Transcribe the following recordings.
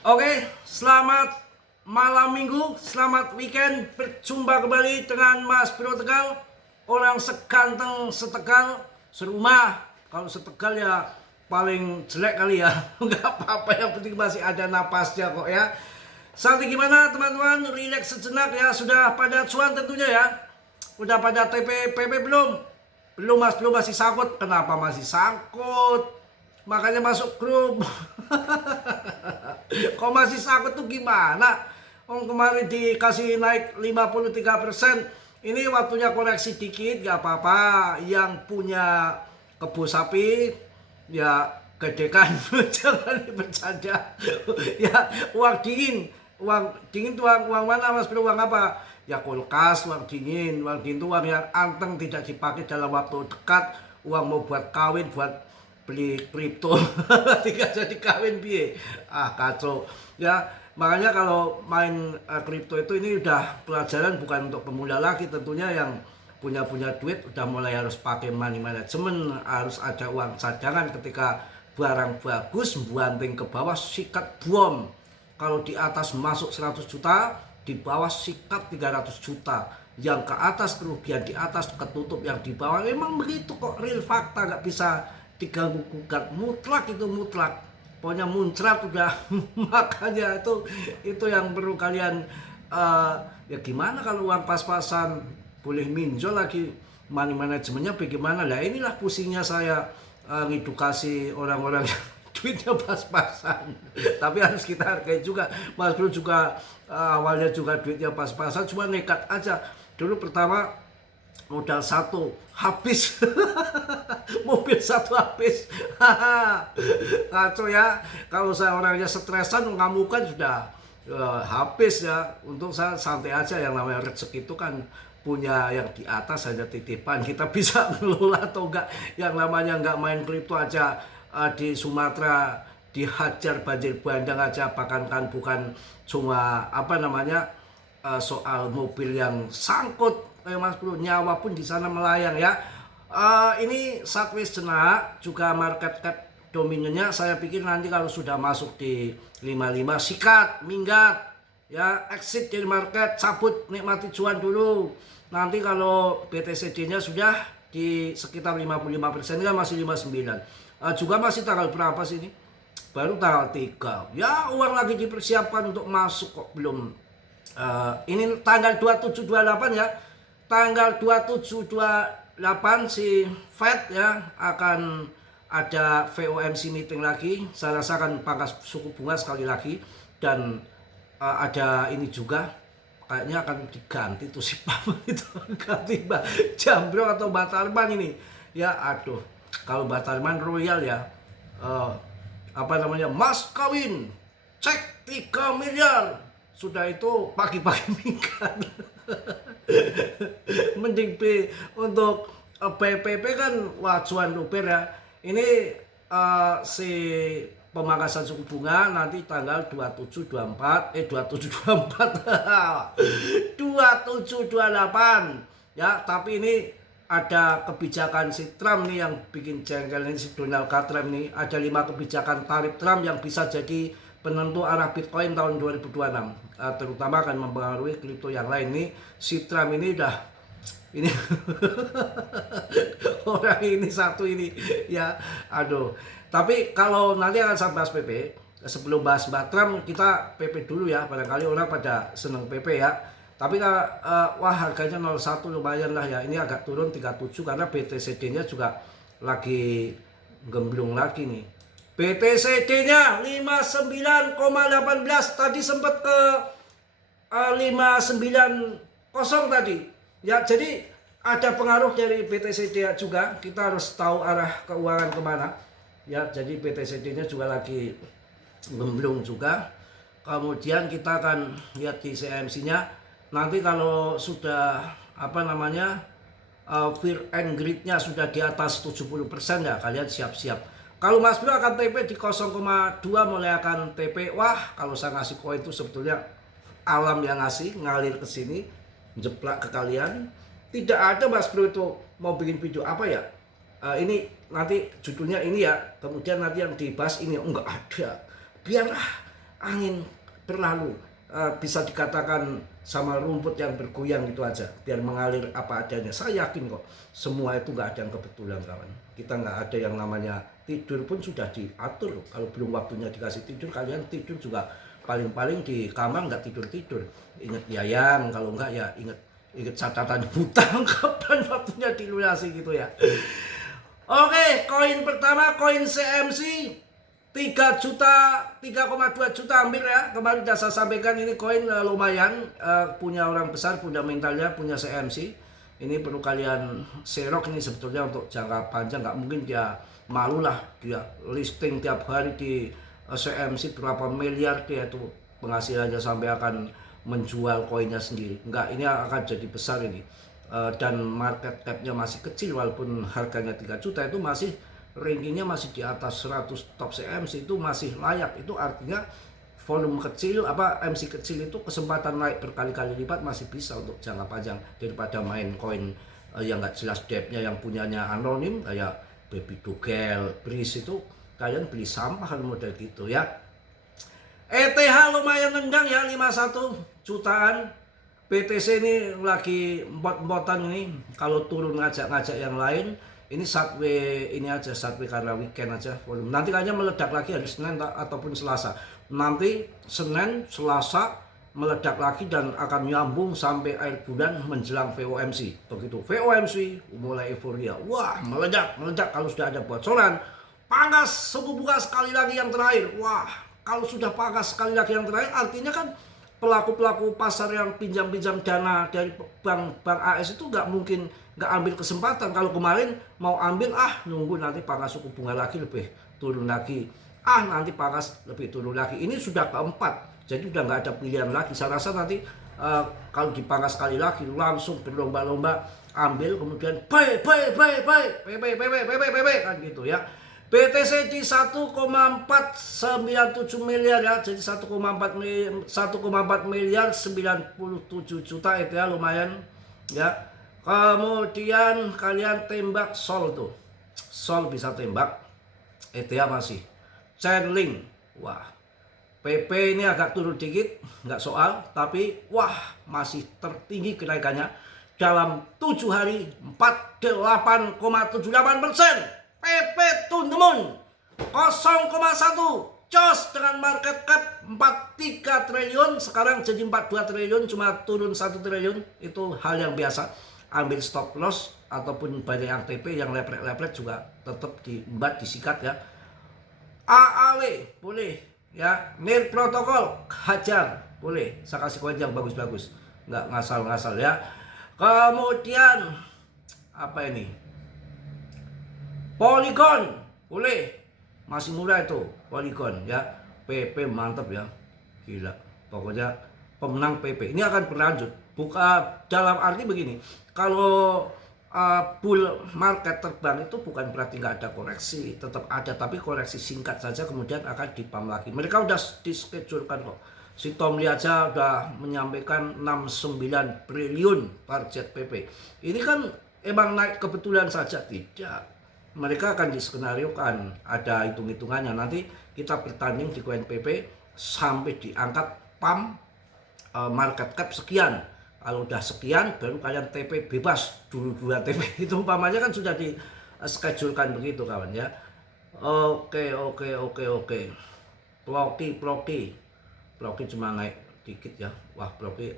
Oke, selamat malam minggu, selamat weekend. Berjumpa kembali dengan Mas Bro Tegal. Orang seganteng setegal serumah. Kalau setegal ya paling jelek kali ya. Enggak apa-apa, yang penting masih ada napasnya kok ya. Santai gimana teman-teman? Relax sejenak ya. Sudah pada cuan tentunya ya. Udah pada TPPP belum? Belum Mas, belum, masih sangkut. Kenapa masih sangkut? Makanya masuk grup. Kok masih sangkut tuh gimana? Kemarin dikasih naik 53%. Ini waktunya koreksi dikit, gak apa-apa. Yang punya kebun sapi ya gedekan. Jangan bercanda. Ya uang dingin. Uang dingin tuh uang mana Mas Bro? Uang apa? Ya kulkas, uang dingin. Uang dingin itu uang yang anteng, tidak dipakai dalam waktu dekat. Uang mau buat kawin, buat beli kripto. Tidak jadi kawin biye. Kacau ya. Makanya kalau main kripto itu ini udah pelajaran, bukan untuk pemula lagi tentunya. Yang punya duit udah mulai harus pakai money management, harus ada uang cadangan. Ketika barang bagus, banting ke bawah sikat bom. Kalau di atas masuk 100 juta, di bawah sikat 300 juta. Yang ke atas kerugian, di atas ketutup yang di bawah. Memang begitu kok, real fakta, nggak bisa diganggu gugat, mutlak itu mutlak. Pokoknya muncrat udah. Makanya itu yang perlu kalian ya gimana kalau uang pas-pasan boleh minjol lagi, money manajemennya bagaimana lah. Inilah pusingnya saya ngedukasi orang-orang yang duitnya pas-pasan. Tapi harus kita hargai juga. Mas Bro juga awalnya juga duitnya pas-pasan, cuma nekat aja. Dulu pertama modal satu habis. Mobil satu habis. Kacau ya. Kalau saya orangnya stresan, ngamukan sudah habis ya. Untuk saya santai aja. Yang namanya rezeki itu kan punya yang di atas, hanya titipan. Kita bisa ngelola atau enggak. Yang namanya enggak main kripto aja di Sumatera dihajar banjir bandang aja, bahkan kan bukan cuma apa namanya soal mobil yang sangkut Mas Bro, nyawa pun di sana melayang ya. Ini sideways jenak, juga market cap dominannya. Saya pikir nanti kalau sudah masuk di 55 sikat, minggat ya, exit dari market, cabut, nikmati cuan dulu. Nanti kalau BTCD-nya sudah di sekitar 55%, kan masih 59. Juga masih tanggal berapa sih ini? Baru tanggal 3. Ya uang lagi dipersiapkan untuk masuk kok, belum. Ini tanggal 27-28 ya. Tanggal 27-28 si Fed ya akan ada FOMC meeting lagi. Saya rasa akan pangkas suku bunga sekali lagi. Dan ada ini juga, kayaknya akan diganti tuh si Pam itu. Ganti Mbak Jambro atau Mbak Tarman ini. Ya aduh, kalau Mbak Tarman royal ya, apa namanya, mas kawin cek 3 miliar. Sudah itu pagi-pagi minggat. Mending B untuk PPP kan wajuan luber ya. Ini si pemangkasan suku bunga nanti tanggal 27-24 27-28 ya. Tapi ini ada kebijakan si Trump nih yang bikin jengkel ini, si Donald Trump nih. Ada 5 kebijakan tarif Trump yang bisa jadi penentu arah Bitcoin tahun 2026, terutama akan mempengaruhi kripto yang lain. Nih si Trump ini udah ini orang ini satu ini ya, aduh. Tapi kalau nanti akan saya bahas PP, sebelum bahas Trump kita PP dulu ya. Barangkali orang pada seneng PP ya. Tapi wah harganya 01 lumayan lah ya. Ini agak turun 37 karena BTCD-nya juga lagi gemblung lagi nih. BTCD-nya 59,18, tadi sempat ke 590 tadi. Ya, jadi ada pengaruh dari BTCD juga. Kita harus tahu arah keuangan kemana. Ya, jadi BTCD-nya juga lagi gemblung juga. Kemudian kita akan lihat di CMC-nya. Nanti kalau sudah apa namanya fear and greed-nya sudah di atas 70% ya, kalian siap-siap. Kalau Mas Bro akan TP di 0,2 mulai akan TP. Wah, kalau saya ngasih koin itu sebetulnya alam yang ngasih, ngalir ke sini, jeplak ke kalian. Tidak ada Mas Bro itu mau bikin video apa ya? Ini nanti judulnya ini ya, kemudian nanti yang dibahas ini enggak ada. Biarlah angin berlalu, bisa dikatakan sama rumput yang bergoyang itu aja, biar mengalir apa adanya. Saya yakin kok semua itu nggak ada yang kebetulan kawan. Kita nggak ada yang namanya tidur pun sudah diatur. Kalau belum waktunya dikasih tidur, kalian tidur juga paling-paling di kamar nggak tidur-tidur. Ingat yayang, kalau nggak ya ingat catatan hutang kapan waktunya dilunasi gitu ya. Oke, koin pertama koin CMC 3,2 juta hampir ya. Kemarin sudah saya sampaikan ini koin lumayan, punya orang besar, fundamentalnya, punya CMC. Ini perlu kalian serok, ini sebetulnya untuk jangka panjang. Nggak mungkin dia malu lah dia listing tiap hari di CMC berapa miliar dia itu penghasilannya sampai akan menjual koinnya sendiri. Enggak, ini akan jadi besar ini. Dan market cap-nya masih kecil, walaupun harganya 3 juta itu masih rankingnya masih di atas 100 top CMC, itu masih layak. Itu artinya volume kecil, MC kecil itu kesempatan naik berkali-kali lipat masih bisa untuk jangka panjang daripada main koin yang nggak jelas depth-nya yang punyanya anonim kayak Baby Doodle, Breeze itu kalian beli sampah model gitu ya. ETH lumayan nendang ya, 51 jutaan. BTC ini lagi mbot-mbotan ini, kalau turun ngajak-ngajak yang lain. Ini Satwe ini aja, Satwe karena weekend aja volume. Nanti kayaknya meledak lagi hari Senin ataupun Selasa. Nanti Senin, Selasa meledak lagi dan akan nyambung sampai akhir bulan menjelang VOMC. Begitu VOMC mulai euforia. Wah, meledak kalau sudah ada bocoran. Panas suku bunga sekali lagi yang terakhir. Wah, kalau sudah panas sekali lagi yang terakhir artinya kan pelaku-pelaku pasar yang pinjam-pinjam dana dari bank AS itu nggak mungkin nggak ambil kesempatan. Kalau kemarin mau ambil, nunggu nanti pangkas suku bunga lagi lebih turun lagi, nanti pangkas lebih turun lagi. Ini sudah keempat, jadi udah nggak ada pilihan lagi. Saya rasa nanti kalau dipangkas sekali lagi langsung berlomba-lomba ambil, kemudian buy kan gitu ya. BTC di 1,497 miliar ya, jadi 1,4 miliar 97 juta itu ya, lumayan ya. Kemudian kalian tembak Sol tuh, Sol bisa tembak, ETH masih, Chainlink, wah, PP ini agak turun dikit, nggak soal, tapi wah masih tertinggi kenaikannya dalam 7 hari 48,78%. PP to the moon 0,1 jos dengan market cap 43 triliun, sekarang jadi 42 triliun, cuma turun 1 triliun. Itu hal yang biasa. Ambil stop loss ataupun banyak yang TP yang lepret-lepret juga tetap diembat, disikat ya. AAW boleh ya, NIR protokol hajar boleh, saya kasih koin yang bagus-bagus, nggak ngasal-ngasal ya. Kemudian apa ini, Polygon boleh, masih murah itu Polygon ya. PP mantap ya, gila, pokoknya pemenang PP ini akan berlanjut. Dalam arti begini, kalau bull market terbang itu bukan berarti nggak ada koreksi, tetap ada, tapi koreksi singkat saja kemudian akan dipam lagi. Mereka udah dischedule-kan kok. Si Tom Lee aja udah menyampaikan 69 triliun target PP. Ini kan emang naik kebetulan saja, tidak. Mereka akan diskenariokan, ada hitung-hitungannya. Nanti kita bertanding di koin PP sampai diangkat PAM market cap sekian. Kalau udah sekian baru kalian TP bebas, dulu 2 TP itu umpamanya kan sudah di schedulekan begitu kawan ya. Oke. Ploki cuma naik dikit ya. Wah, Ploki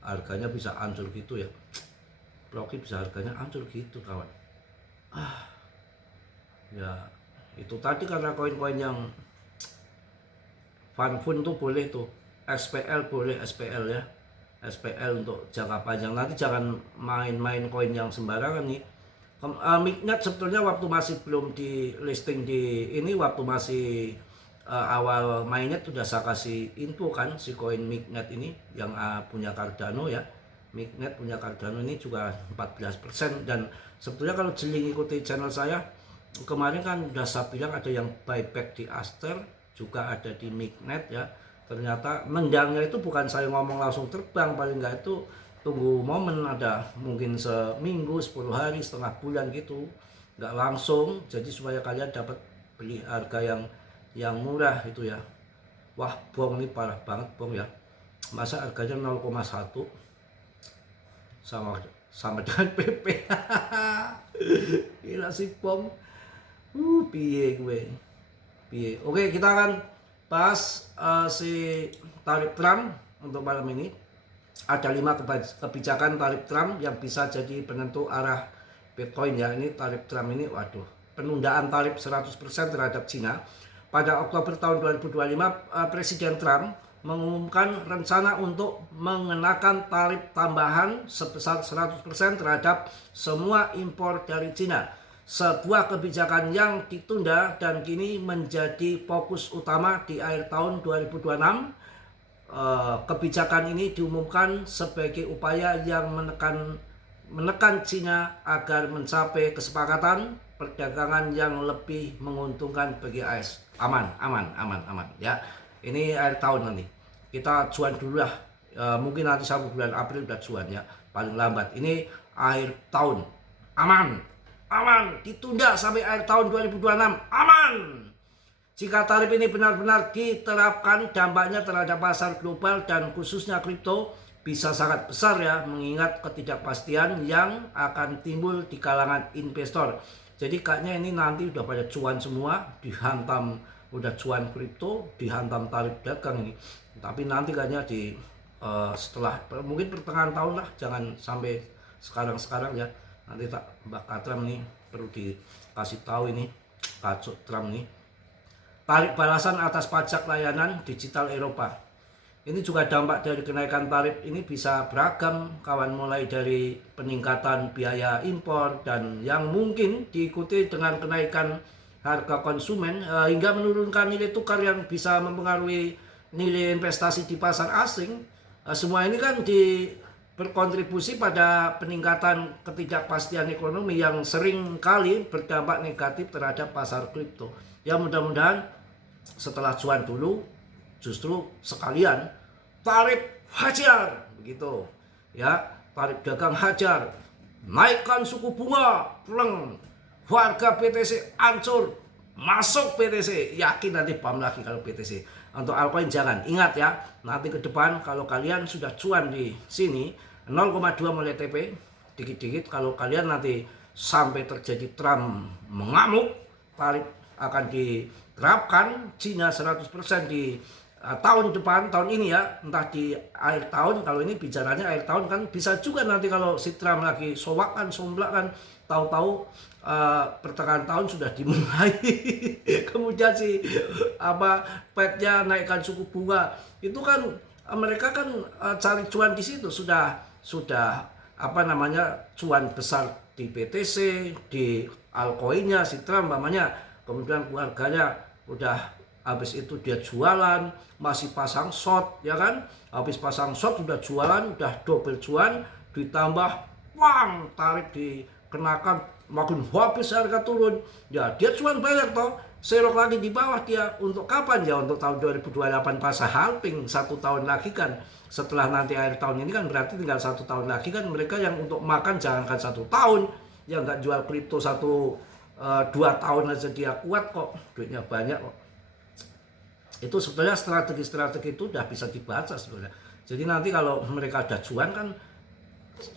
harganya bisa hancur gitu ya. Ploki bisa harganya hancur gitu kawan. Ya itu tadi karena koin-koin yang fun tuh boleh tuh, SPL boleh, SPL ya, SPL untuk jangka panjang. Nanti jangan main-main koin yang sembarangan nih. Mignet sebetulnya waktu masih belum di listing di ini, waktu masih awal mainnya sudah saya kasih info kan, si koin Mignet ini yang punya Cardano ya. Mignet punya Cardano ini juga 14%. Dan sebetulnya kalau jeli ikuti channel saya kemarin kan udah saya bilang ada yang buyback di Aster, juga ada di Mignet ya. Ternyata nendangnya itu bukan saya ngomong langsung terbang, paling nggak itu tunggu momen, ada mungkin seminggu, 10 hari, setengah bulan gitu, nggak langsung. Jadi supaya kalian dapat beli harga yang murah itu ya. Wah, bong ini parah banget bong ya. Masa harganya 0,1 sama sama dengan PP. Gila sih bong. Piye gue. Piye. Oke, kita akan bahas si tarif Trump untuk malam ini. Ada 5 kebijakan tarif Trump yang bisa jadi penentu arah Bitcoin ya. Ini tarif Trump ini, waduh, penundaan tarif 100% terhadap Cina. Pada Oktober tahun 2025, Presiden Trump mengumumkan rencana untuk mengenakan tarif tambahan sebesar 100% terhadap semua impor dari Cina. Sebuah kebijakan yang ditunda dan kini menjadi fokus utama di akhir tahun 2026. Kebijakan ini diumumkan sebagai upaya yang menekan Cina agar mencapai kesepakatan perdagangan yang lebih menguntungkan bagi AS. Aman ya. Ini akhir tahun nanti. Kita cuan dulu lah. Mungkin nanti sampai bulan April udah cuan ya. Paling lambat. Ini akhir tahun. Aman. Ditunda sampai akhir tahun 2026. Aman. Jika tarif ini benar-benar diterapkan, dampaknya terhadap pasar global dan khususnya kripto bisa sangat besar ya, mengingat ketidakpastian yang akan timbul di kalangan investor. Jadi kayaknya ini nanti udah pada cuan semua, dihantam udah cuan kripto, dihantam tarif dagang ini. Tapi nanti kayaknya setelah mungkin pertengahan tahun lah, jangan sampai sekarang ya. Nanti Mbak Katram nih perlu dikasih tahu ini, kacuk Trump nih. Tarif balasan atas pajak layanan digital Eropa. Ini juga dampak dari kenaikan tarif ini bisa beragam kawan, mulai dari peningkatan biaya impor dan yang mungkin diikuti dengan kenaikan harga konsumen hingga menurunkan nilai tukar yang bisa mempengaruhi nilai investasi di pasar asing. Semua ini kan berkontribusi pada peningkatan ketidakpastian ekonomi yang sering kali berdampak negatif terhadap pasar kripto. Ya mudah-mudahan setelah cuan dulu justru sekalian tarif hajar begitu ya, tarif dagang hajar, naikkan suku bunga, pleng, warga BTC hancur, masuk BTC, yakin nanti bam lagi kalau BTC. Untuk altcoin jangan, ingat ya, nanti ke depan kalau kalian sudah cuan di sini 0,2 mulai TP dikit-dikit, kalau kalian nanti sampai terjadi Trump mengamuk, tarif akan diterapkan Cina 100% di tahun depan, tahun ini ya, entah di akhir tahun. Kalau ini bicaranya akhir tahun kan, bisa juga nanti kalau si Trump lagi sowakan, somplakan, tahu-tahu pertengahan tahun sudah dimulai. Kemudian si Fed-nya naikkan suku bunga, itu kan mereka kan cari cuan di situ, sudah cuan besar di BTC, di altcoinnya si Trump namanya. Kemudian keluarganya udah habis itu dia jualan, masih pasang short ya kan, habis pasang short udah jualan, udah double cuan, ditambah wang tarif dikenakan, makin habis harga turun ya, dia cuan banyak toh, serok lagi di bawah dia. Untuk kapan ya? Untuk tahun 2028 pas halving, 1 tahun lagi kan. Setelah nanti akhir tahun ini kan berarti tinggal 1 tahun lagi kan. Mereka yang untuk makan jangankan 1 tahun, yang nggak jual kripto 2 tahun aja dia kuat kok, duitnya banyak kok. Itu sebetulnya strategi-strategi itu udah bisa dibaca sebenarnya. Jadi nanti kalau mereka ada cuan kan,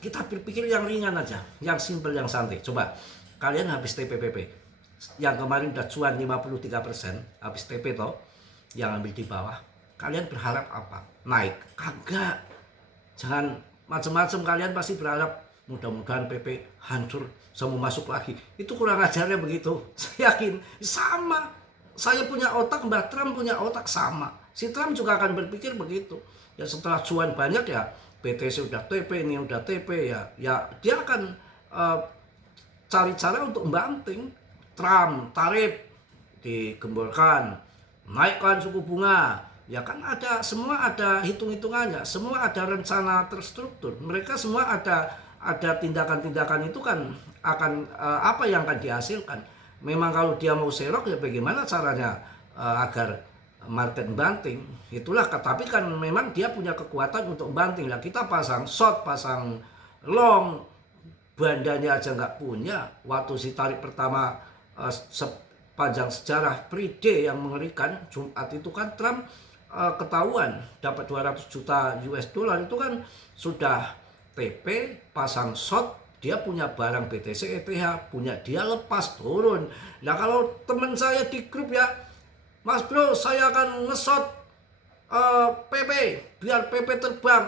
kita berpikir yang ringan aja, yang simple, yang santai. Coba kalian habis TPPP yang kemarin udah cuan 53%, habis TP toh, yang ambil di bawah, kalian berharap apa? Naik? Kagak. Jangan macam-macam, kalian pasti berharap mudah-mudahan PP hancur, semua masuk lagi. Itu kurang ajarnya begitu. Saya yakin sama. Saya punya otak, Mbak Trump punya otak sama. Si Trump juga akan berpikir begitu. Ya setelah cuan banyak ya, BTC udah TP, ini udah TP ya dia akan cari cara untuk membanting. Trump tarif digemborkan, naikkan suku bunga. Ya kan semua ada hitung-hitungannya, semua ada rencana terstruktur. Mereka semua ada tindakan-tindakan itu kan akan apa yang akan dihasilkan. Memang kalau dia mau serok ya bagaimana caranya agar market banting. Itulah, tapi kan memang dia punya kekuatan untuk banting. Lah kita pasang short, pasang long, bandanya aja nggak punya. Waktu si tarik pertama sepanjang sejarah pre-day yang mengerikan Jumat itu kan Trump ketahuan dapat 200 juta US dollar itu kan sudah TP, pasang shot, dia punya barang BTC ETH, punya dia lepas turun. Nah kalau teman saya di grup ya, Mas bro saya akan nge-shot PP biar PP terbang.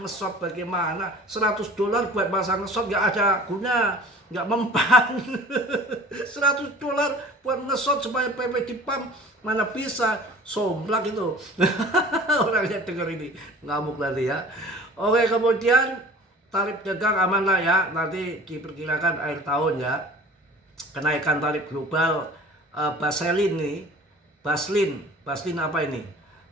Nge-shot bagaimana, 100 dolar buat pasang nge-shot gak ada guna, gak mempan. 100 dolar buat nge-shot supaya PP dipam, mana bisa, somplak itu. Orangnya denger ini ngamuk nanti ya. Oke, kemudian tarif dagang aman lah ya, nanti diperkirakan akhir tahun ya. Kenaikan tarif global Baselin apa ini?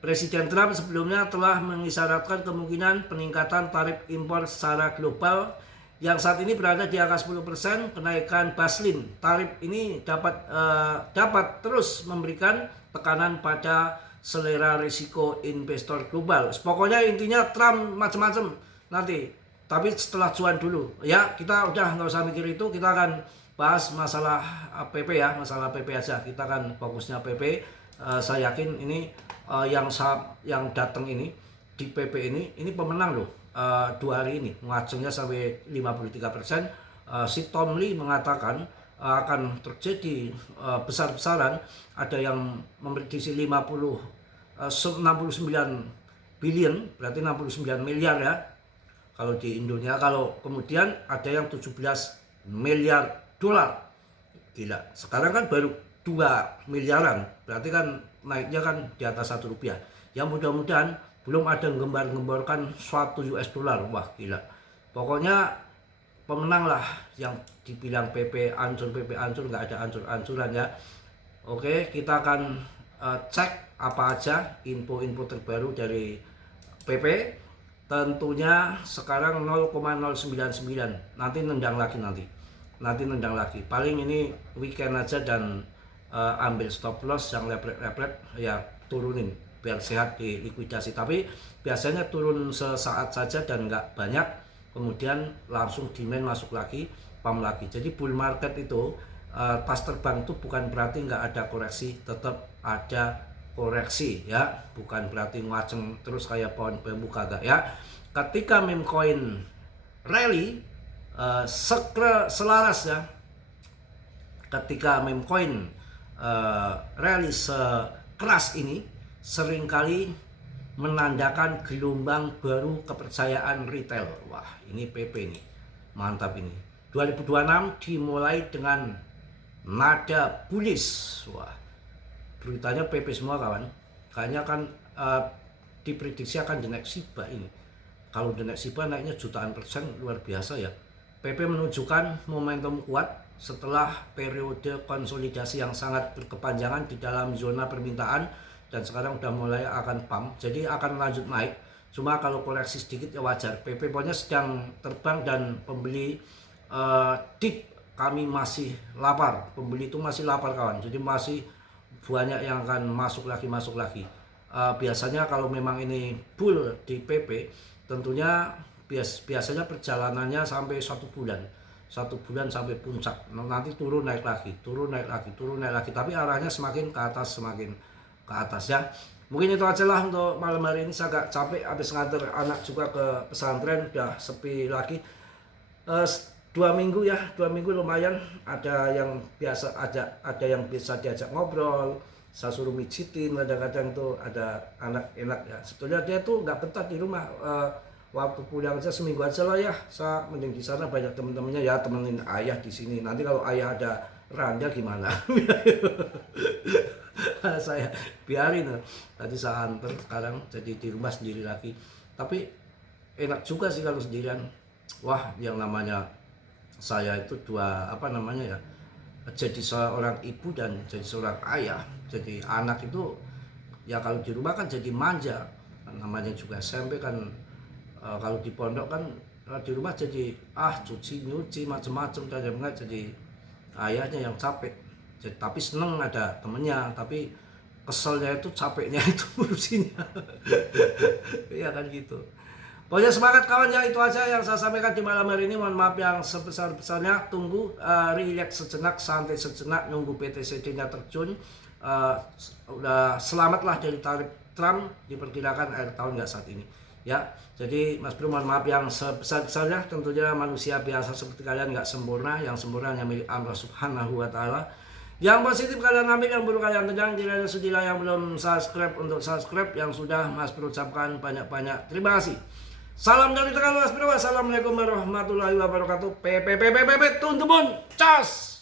Presiden Trump sebelumnya telah mengisyaratkan kemungkinan peningkatan tarif impor secara global yang saat ini berada di angka 10%. Kenaikan Baselin tarif ini dapat terus memberikan tekanan pada selera risiko investor global. Pokoknya intinya Trump macam-macam nanti. Tapi setelah cuan dulu ya, kita udah nggak usah mikir itu, kita akan bahas masalah PP ya, masalah PP aja. Kita akan fokusnya PP. Saya yakin ini yang datang ini di PP ini pemenang loh. 2 hari ini ngacungnya sampai 53%. Si Tom Lee mengatakan akan terjadi besar-besaran. Ada yang memprediksi 69 billion, berarti 69 miliar ya kalau di Indonesia. Kalau kemudian ada yang 17 miliar dolar. Gila, sekarang kan baru 2 miliaran, berarti kan naiknya kan di atas 1 rupiah. Ya mudah-mudahan belum ada gembar-gemborkan suatu US dollar. Wah gila, pokoknya pemenang lah yang dibilang PP ancur, nggak ada ancur-ancuran ya. Oke, kita akan cek apa aja info-info terbaru dari PP. Tentunya sekarang 0,099, nanti nendang lagi. Paling ini weekend aja dan ambil stop loss yang lepret ya, turunin biar sehat di likuidasi. Tapi biasanya turun sesaat saja dan nggak banyak, kemudian langsung demand masuk lagi, pump lagi. Jadi bull market itu pas terbang itu bukan berarti nggak ada koreksi, tetap ada koreksi ya, bukan berarti ngaceng terus kayak pohon bambu, kagak ya. Ketika meme coin rally selaras ya, ketika meme coin rally sekeras ini seringkali menandakan gelombang baru kepercayaan retail. Wah ini PP nih, mantap ini. 2026 dimulai dengan nada bullish. Wah beritanya PP semua kawan, kayaknya kan diprediksi akan naik Shiba ini. Kalau naik Shiba naiknya jutaan persen, luar biasa ya. PP menunjukkan momentum kuat setelah periode konsolidasi yang sangat berkepanjangan di dalam zona permintaan, dan sekarang udah mulai akan pump, jadi akan lanjut naik. Cuma kalau koreksi sedikit ya wajar. PP pokoknya sedang terbang dan pembeli deep, kami masih lapar, pembeli itu masih lapar kawan, jadi masih banyak yang akan masuk lagi. Biasanya kalau memang ini bull di PP, tentunya biasanya perjalanannya sampai 1 bulan sampai puncak. Nanti turun naik lagi, tapi arahnya semakin ke atas ya. Mungkin itu aja lah untuk malam hari ini. Saya agak capek habis nganter anak juga ke pesantren, udah sepi lagi. 2 minggu ya, 2 minggu lumayan. Ada yang biasa, ada yang bisa diajak ngobrol, saya suruh mijitin. Kadang-kadang tuh ada anak enak ya, sebetulnya dia tuh nggak betah di rumah. Waktu pulang aja seminggu aja lah ya, saya mending di sana banyak temen-temennya ya, temenin ayah di sini. Nanti kalau ayah ada randa gimana? Saya biarin, tadi saya antar, sekarang jadi di rumah sendiri lagi. Tapi enak juga sih kalau sendirian. Wah yang namanya saya itu jadi seorang ibu dan jadi seorang ayah. Jadi anak itu ya kalau di rumah kan jadi manja, namanya juga SMP kan. Kalau di pondok kan di rumah jadi cuci nyuci macam-macam, jadi ayahnya yang capek. Jadi, tapi seneng ada temennya, tapi keselnya itu capeknya itu ngurusinnya. Ya kan gitu. Pokoknya semangat kawan ya, itu aja yang saya sampaikan di malam hari ini. Mohon maaf yang sebesar-besarnya. Tunggu relax sejenak, santai sejenak, nunggu BTCD-nya terjun. Udah selamatlah dari tarif Trump diperkirakan akhir tahun nggak saat ini. Ya, jadi Mas Bro mohon maaf yang sebesar-besarnya, tentunya manusia biasa seperti kalian nggak sempurna, yang sempurna hanya milik Allah Subhanahu wa Ta'ala. Yang positif kalian ambil, yang buruk kalian tendang. Tidak ada sudilah yang belum subscribe untuk subscribe, yang sudah Mas Bro ucapkan banyak-banyak terima kasih. Salam dari Tegal Mas Bro. Assalamualaikum warahmatullahi wabarakatuh. Tuntubun, cas.